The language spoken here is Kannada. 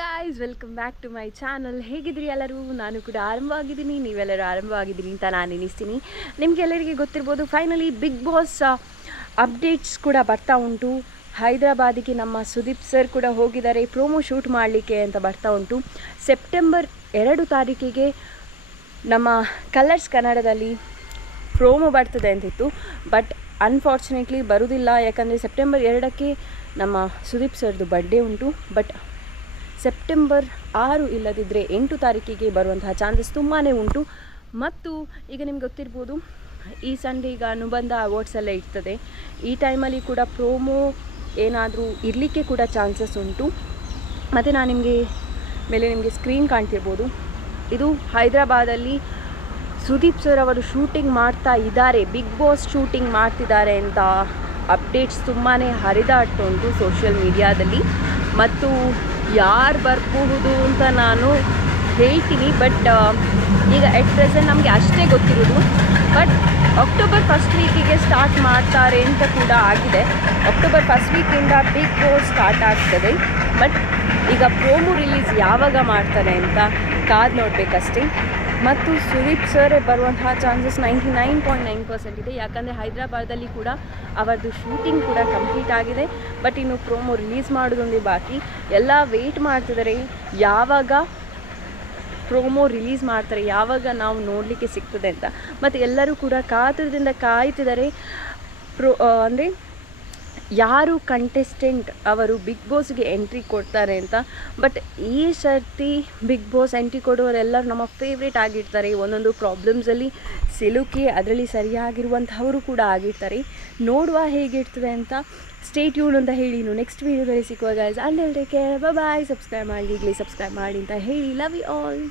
Guys welcome back to my channel ಹೇಗಿದ್ರಿ ಎಲ್ಲರೂ? ನಾನು ಕೂಡ ಆರಂಭವಾಗಿದ್ದೀನಿ. ನೀವೆಲ್ಲರೂ ಆರಂಭವಾಗಿದ್ದೀನಿ ಅಂತ ನಾನು ಎನಿಸ್ತೀನಿ ನಿಮಗೆಲ್ಲರಿಗೆ ಗೊತ್ತಿರ್ಬೋದು ಫೈನಲಿ ಬಿಗ್ ಬಾಸ್ ಅಪ್ಡೇಟ್ಸ್ ಕೂಡ ಬರ್ತಾ ಉಂಟು. ಹೈದರಾಬಾದಿಗೆ ನಮ್ಮ ಸುದೀಪ್ ಸರ್ ಕೂಡ ಹೋಗಿದ್ದಾರೆ. ಪ್ರೋಮೋ ಶೂಟ್ ಮಾಡಲಿಕ್ಕೆ ಅಂತ ಬರ್ತಾ ಉಂಟು. ಸೆಪ್ಟೆಂಬರ್ ಎರಡು ತಾರೀಕಿಗೆ ನಮ್ಮ ಕಲರ್ಸ್ ಕನ್ನಡದಲ್ಲಿ ಪ್ರೋಮೋ ಬರ್ತದೆ ಅಂತಿತ್ತು. ಬಟ್ ಅನ್ಫಾರ್ಚುನೇಟ್ಲಿ ಬರುವುದಿಲ್ಲ ಯಾಕಂದರೆ ಸೆಪ್ಟೆಂಬರ್ ಎರಡಕ್ಕೆ ನಮ್ಮ ಸುದೀಪ್ ಸರ್ದು ಬರ್ಡೇ ಉಂಟು. ಬಟ್ ಸೆಪ್ಟೆಂಬರ್ ಆರು ಇಲ್ಲದಿದ್ದರೆ ಎಂಟು ತಾರೀಕಿಗೆ ಬರುವಂತಹ ಚಾನ್ಸಸ್ ತುಂಬಾ ಉಂಟು. ಮತ್ತು ಈಗ ನಿಮ್ಗೆ ಗೊತ್ತಿರ್ಬೋದು, ಈ ಸಂಡೆ ಈಗ ಅನುಬಂಧ ಅವಾರ್ಡ್ಸ್ ಎಲ್ಲ ಇರ್ತದೆ. ಈ ಟೈಮಲ್ಲಿ ಕೂಡ ಪ್ರೋಮೋ ಏನಾದರೂ ಇರಲಿಕ್ಕೆ ಕೂಡ ಚಾನ್ಸಸ್ ಉಂಟು. ಮತ್ತು ನಾನು ನಿಮಗೆ ಮೇಲೆ ನಿಮಗೆ ಸ್ಕ್ರೀನ್ ಕಾಣ್ತಿರ್ಬೋದು. ಇದು ಹೈದರಾಬಾದಲ್ಲಿ ಸುದೀಪ್ ಸರ್ ಅವರು ಶೂಟಿಂಗ್ ಮಾಡ್ತಾ ಇದ್ದಾರೆ. ಬಿಗ್ ಬಾಸ್ ಶೂಟಿಂಗ್ ಮಾಡ್ತಿದ್ದಾರೆ ಅಂತ ಅಪ್ಡೇಟ್ಸ್ ತುಂಬಾ ಹರಿದಾಡ್ತಾ ಉಂಟು ಸೋಷಿಯಲ್ ಮೀಡಿಯಾದಲ್ಲಿ ಮತ್ತು ಯಾರು ಬರಬಹುದು ಅಂತ ನಾನು ಹೇಳ್ತೀನಿ ಬಟ್ ಈಗ ಎಟ್ ಪ್ರೆಸೆಂಟ್ ನಮಗೆ ಅಷ್ಟೇ ಗೊತ್ತಿರೋದು. ಬಟ್ ಅಕ್ಟೋಬರ್ ಫಸ್ಟ್ ವೀಕಿಗೆ ಸ್ಟಾರ್ಟ್ ಮಾಡ್ತಾರೆ ಅಂತ ಕೂಡ ಆಗಿದೆ. ಅಕ್ಟೋಬರ್ ಫಸ್ಟ್ ವೀಕಿಂದ ಬಿಗ್ ಬಾಸ್ ಸ್ಟಾರ್ಟ್ ಆಗ್ತದೆ. ಬಟ್ ಈಗ ಪ್ರೋಮು ರಿಲೀಸ್ ಯಾವಾಗ ಮಾಡ್ತಾರೆ ಅಂತ ಕಾದು ನೋಡಬೇಕಷ್ಟೇ. ಮತ್ತು ಸುದೀಪ್ ಸರ್ ಬರುವಂತಹ chances ninety nine point nine percent ಇದೆ. ಯಾಕಂದರೆ ಹೈದರಾಬಾದಲ್ಲಿ ಕೂಡ ಅವರದ್ದು ಶೂಟಿಂಗ್ ಕೂಡ ಕಂಪ್ಲೀಟ್ ಆಗಿದೆ. ಬಟ್ ಇನ್ನು ಪ್ರೋಮೋ ರಿಲೀಸ್ ಮಾಡೋದೊಂದೇ ಬಾಕಿ. ಎಲ್ಲ ವೆಯ್ಟ್ ಮಾಡ್ತಿದ್ದಾರೆ. ಯಾವಾಗ ಪ್ರೋಮೋ ರಿಲೀಸ್ ಮಾಡ್ತಾರೆ, ಯಾವಾಗ ನಾವು ನೋಡಲಿಕ್ಕೆ ಸಿಗ್ತದೆ ಅಂತ. ಮತ್ತು ಎಲ್ಲರೂ ಕೂಡ ಕಾತುರದಿಂದ ಕಾಯ್ತಿದ್ದಾರೆ. ಪ್ರೋ ಅಂದರೆ ಯಾರು ಕಂಟೆಸ್ಟೆಂಟ್ ಅವರು ಬಿಗ್ ಬಾಸ್ಗೆ ಎಂಟ್ರಿ ಕೊಡ್ತಾರೆ ಅಂತ ಬಟ್ ಈ ಸರ್ತಿ ಬಿಗ್ ಬಾಸ್ ಎಂಟ್ರಿ ಕೊಡೋರೆಲ್ಲರೂ ನಮ್ಮ ಫೇವ್ರೇಟ್ ಆಗಿರ್ತಾರೆ. ಒಂದೊಂದು ಪ್ರಾಬ್ಲಮ್ಸಲ್ಲಿ ಸಿಲುಕಿ ಅದರಲ್ಲಿ ಸರಿಯಾಗಿರುವಂಥವರು ಕೂಡ ಆಗಿರ್ತಾರೆ. ನೋಡುವ ಹೇಗಿರ್ತದೆ ಅಂತ ಸ್ಟೇಟ್ ಯೂನ್ ಅಂತ ಹೇಳಿ ಇನ್ನು ನೆಕ್ಸ್ಟ್ ವೀಡಿಯೋದಲ್ಲಿ ಸಿಕ್ಕುವಾಗ ಅಲ್ಲಿ ಕೇರ್ ಬಾಯ್ ಸಬ್ಸ್ಕ್ರೈಬ್ ಮಾಡಿ, ಈಗಲೇ ಸಬ್ಸ್ಕ್ರೈಬ್ ಮಾಡಿ ಅಂತ ಹೇಳಿ. Love you all